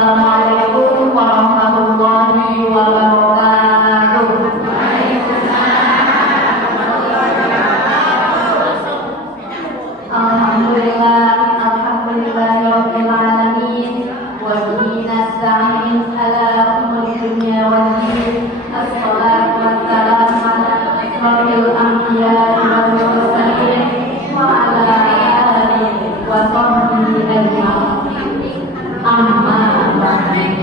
Assalamualaikum warahmatullahi wabarakatuh. Alhamdulillahirabbil alamin wa bihi nasta'in ala umuri dunya wad din. Assalatu wassalamu ala asyrafil anbiya'i wal mursalin wa ala alihi wa sahbihi ajma'in. Amma ba'du.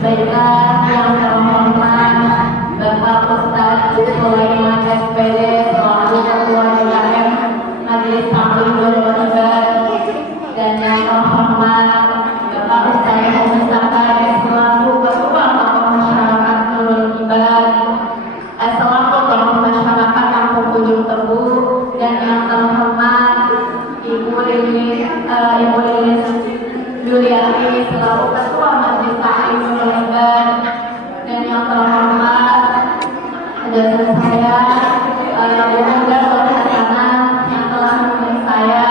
Baiklah yang terhormat Bapak Ustaz Sulaiman SPD selaku Ketua DKM Majelis Taklim Berwajibat, dan yang terhormat Bapak Ustaz Mustafa selaku Ketua Tokoh Masyarakat Nurul Ibad selaku Tokoh Masyarakat Kampung Ujung Tebu, dan yang terhormat Ibu Lilis Juliani selaku Ketua Majelis Taklim Nurul Ibad, dan yang terhormat saudara saya Bunda Hasanah yang telah menemui saya,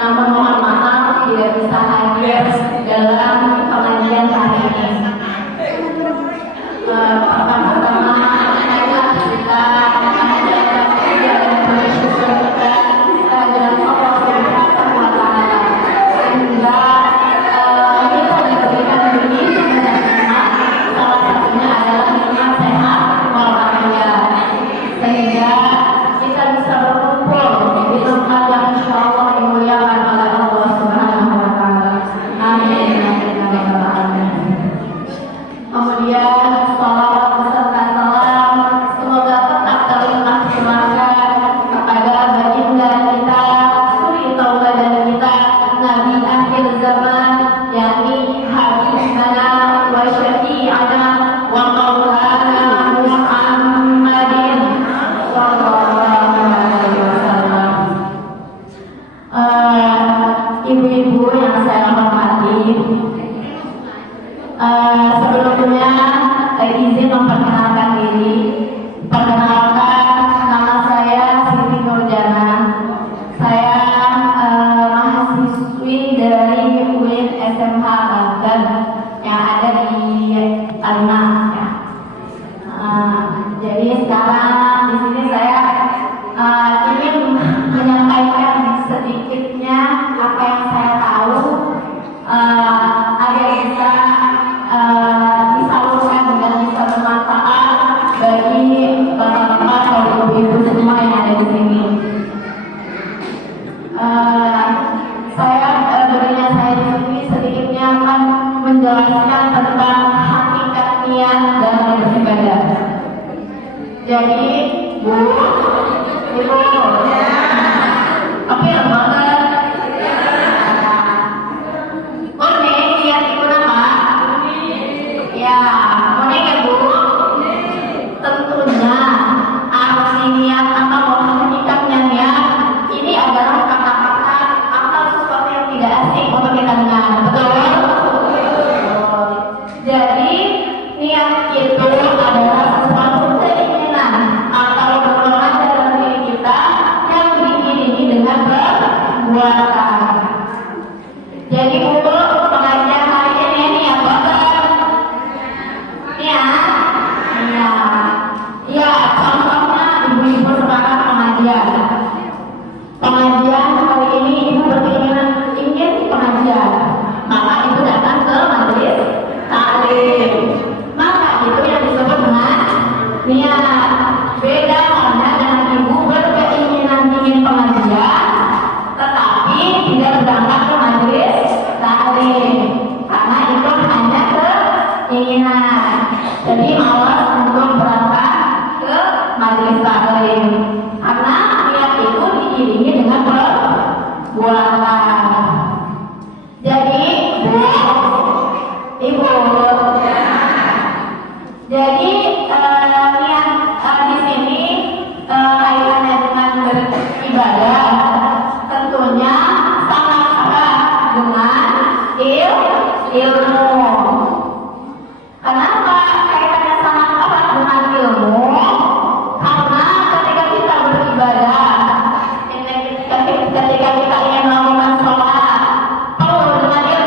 namun mohon maaf tidak bisa hadir dalam pengajian hari ini. Pertama-tama kita bersyukur kita dengan Allah Subhanahu wa Ta'ala sehingga kita diberikan ini nikmat, salah satunya adalah nikmat sehat walafiat, sehingga kita bisa berkumpul di tempat yang insya Allah dimuliakan oleh Allah Subhanahu wa Ta'ala. Amin. Kemudian salawat beserta salam semoga tetap terlimpah curahkan kepada baginda kita, suri tauladan kita, Nabi akhir zaman, yakni habibana wa syafi'ana wa maulana Muhammadin sallallahu alaihi wasallam. Ibu-ibu yang saya hormati, sebelumnya izin memperkenalkan diri. Perkenalkan, nama saya Siti Nurjana. Saya mahasiswi dari UIN SMH Banten yang ada di Tanah. Jadi sekarang di sini saya ingin menyampaikan sedikitnya apa yang saya tahu agar bisa disalurkan dan bisa bermanfaat bagi bapak-bapak atau ibu-ibu semua yang ada di sini. Saya di sini sedikitnya akan menjelaskan tentang hakikat niat dalam beribadah. Jadi, Bu, Ibu, oke banget. Niat itu apa? Ya, ya Bu. Tentunya arti niat atau hakikatnya niat ini adalah kata-kata atau sesuatu yang tidak asing untuk kita dengar. Betul? Jadi niat itu adalah sesuatu keinginan atau dorongan dalam diri kita yang diiringi dengan perbuatan. Jadi untuk pengajian hari ini niat banget. Ya, contohnya ibu-ibu sekarang pengajian hari ini ibu berkeinginan ingin pengajian, maka ibu datang ke majelis taklim, maka itu yang disebut dengan niat. Beda halnya dengan ibu berkeinginan ingin pengajian tetapi tidak berangkat ke majelis taklim, karena itu hanya keinginan, jadi malas untuk berangkat ke majelis taklim karena niat itu diiringi dengan perbuatan. Jadi ibu, jadi niat di sini kaitannya dengan beribadah tentunya sangat erat dengan ilmu. Kenapa kaitannya sangat erat dengan ilmu? Karena ketika kita beribadah, ketika kita ingin melakukan sholat, perlu dengan ilmu.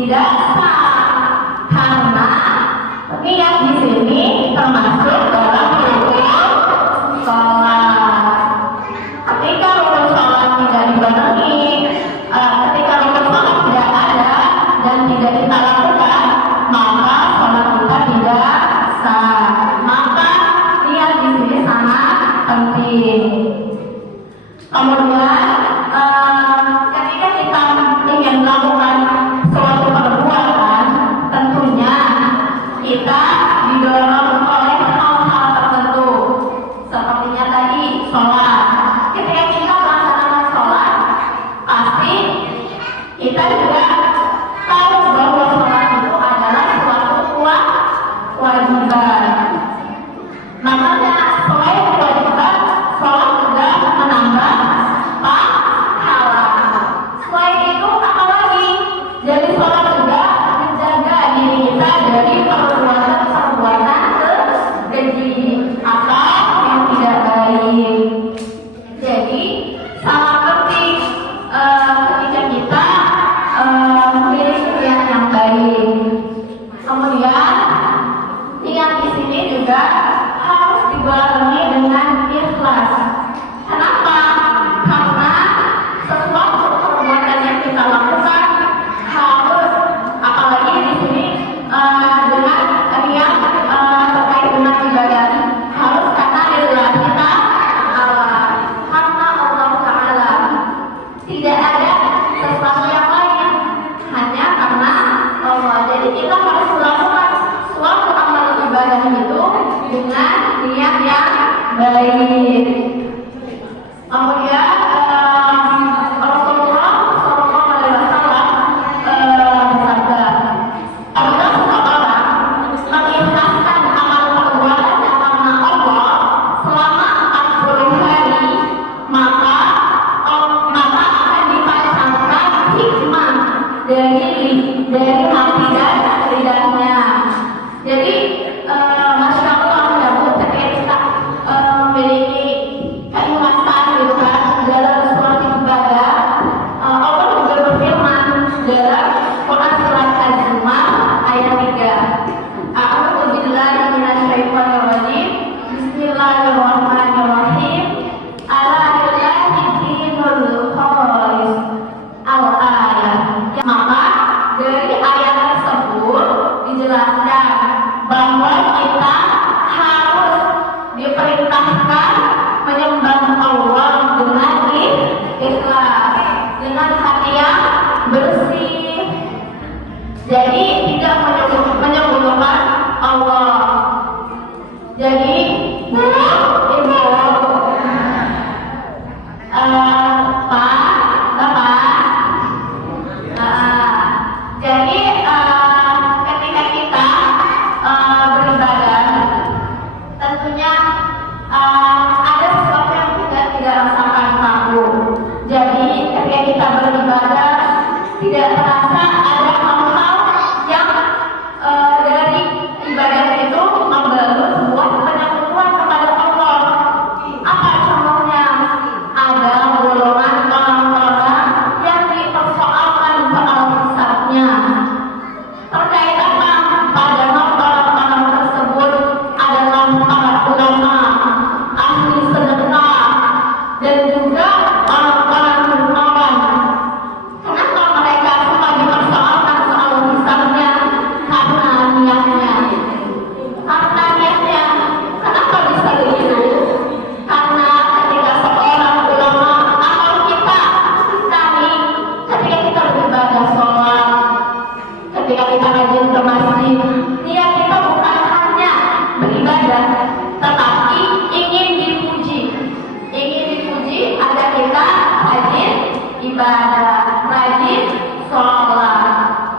tidak sah karena niat di sini termasuk dalam rukun sholat. Ketika rukun sholat tidak dipenuhi, ketika rukun sholat tidak ada dan tidak kita lakukan, maka sholat kita tidak sah. Maka niat di sini sangat penting. Kemudian ketika kita ingin melakukan suatu perbuatan, tentunya kita didorong oleh hal-hal tertentu. Sepertinya tadi sholat. Ketika kita melaksanakan sholat, pasti kita juga tahu bahwa sholat itu adalah suatu kewajiban. Makanya selain kewajiban, sholat juga menambah pahala. Selain itu apa lagi? Jadi sholat juga menjaga diri kita dari perbuatan keji atau yang tidak baik. Jadi sangat penting ketika kita memiliki niat yang baik. Kemudian niat di sini juga harus dibarengi dengan ikhlas. Kenapa? Karena sesuatu perbuatan yang kita lakukan harus, apalagi di sini dengan niat terkait dengan ibadah, harus karena lillahi ta'ala, karena Allah Ta'ala. Tidak ada sesuatu yang lain, hanya karena Allah. Jadi kita harus melakukan suatu amal ibadah itu dengan niat yang baik. Kemudian Rasulullah Shallallahu Alaihi Wasallam bersabda, apabila seseorang mengikhlaskan amal perbuatannya karena Allah selama 40 hari, maka akan dipasangkan hikmah dari hati dan lidahnya. Jadi Masya Allah, ya Bu, ketika kita memiliki keikhlasan gitu kan dalam suatu ibadah, Allah juga berfirman dalam Quran surat Az-Zumar ayat 3. A'udzu billahi minasyaitonir rajim. Bismillahirrahmanirrahim. Ala lillahi dinul khalis. Al-ayat. Maka dari ayat tersebut dijelaskan bahwa kita harus diperintahkan menyembah Allah dengan ikhlas, dengan hati yang bersih. Jadi tidak menyembunyikan Allah. Jadi Bu, Ibu, Pak, Bapak, jadi ketika kita beribadah, tentunya ada sesuatu yang kita tidak rasakan kaku. Jadi ketika kita beribadah, tidak terasa ada hal-hal yang dari ibadah itu membawa sebuah penyekutuan kepada Allah. Apa contohnya? Ada golongan orang-orang yang dipersoalkan soal hisabnya. Terkait apa? Padahal orang-orang tersebut adalah para ulama, ahli sedekah, dan juga orang-orang dermawan. Kenapa mereka suka dipersoalkan soal hisabnya? Karena niatnya. Karena niatnya. Kenapa bisa begitu? Karena ketika seorang ulama atau kita ketika kita beribadah sholat, ketika kita rajin ke masjid, niat kita bukan hanya beribadah, tetapi ingin dipuji. Ingin dipuji agar kita rajin ibadah, rajin sholat.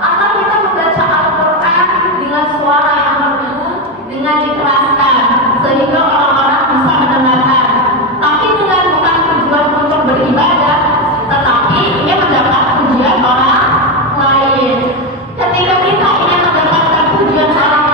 Atau kita membaca Al-Quran dengan suara yang merdu, dengan dikeraskan, sehingga orang-orang bisa mendengarkan. Tapi dengan bukan tujuan untuk beribadah, tetapi ingin mendapat pujian orang lain. Ketika kita ingin mendapatkan pujian orang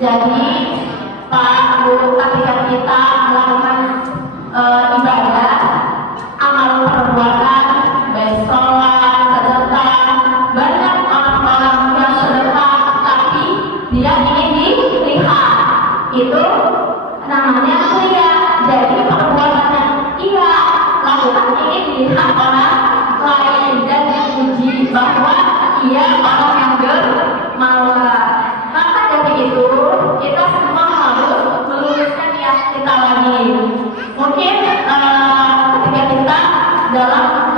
Jadi Pak Bu, ketika kita melakukan ibadah, amal perbuatan, baik sholat, sedekah, banyak orang-orang yang sedekah tapi dia ingin dilihat, itu namanya ria. Jadi perbuatan yang ia lakukan ingin dilihat orang lain dan dipuji bahwa ia orang yang dermawan. Maka dari itu kita semua harus meluruskan niat kita lagi. Mungkin ketika kita dalam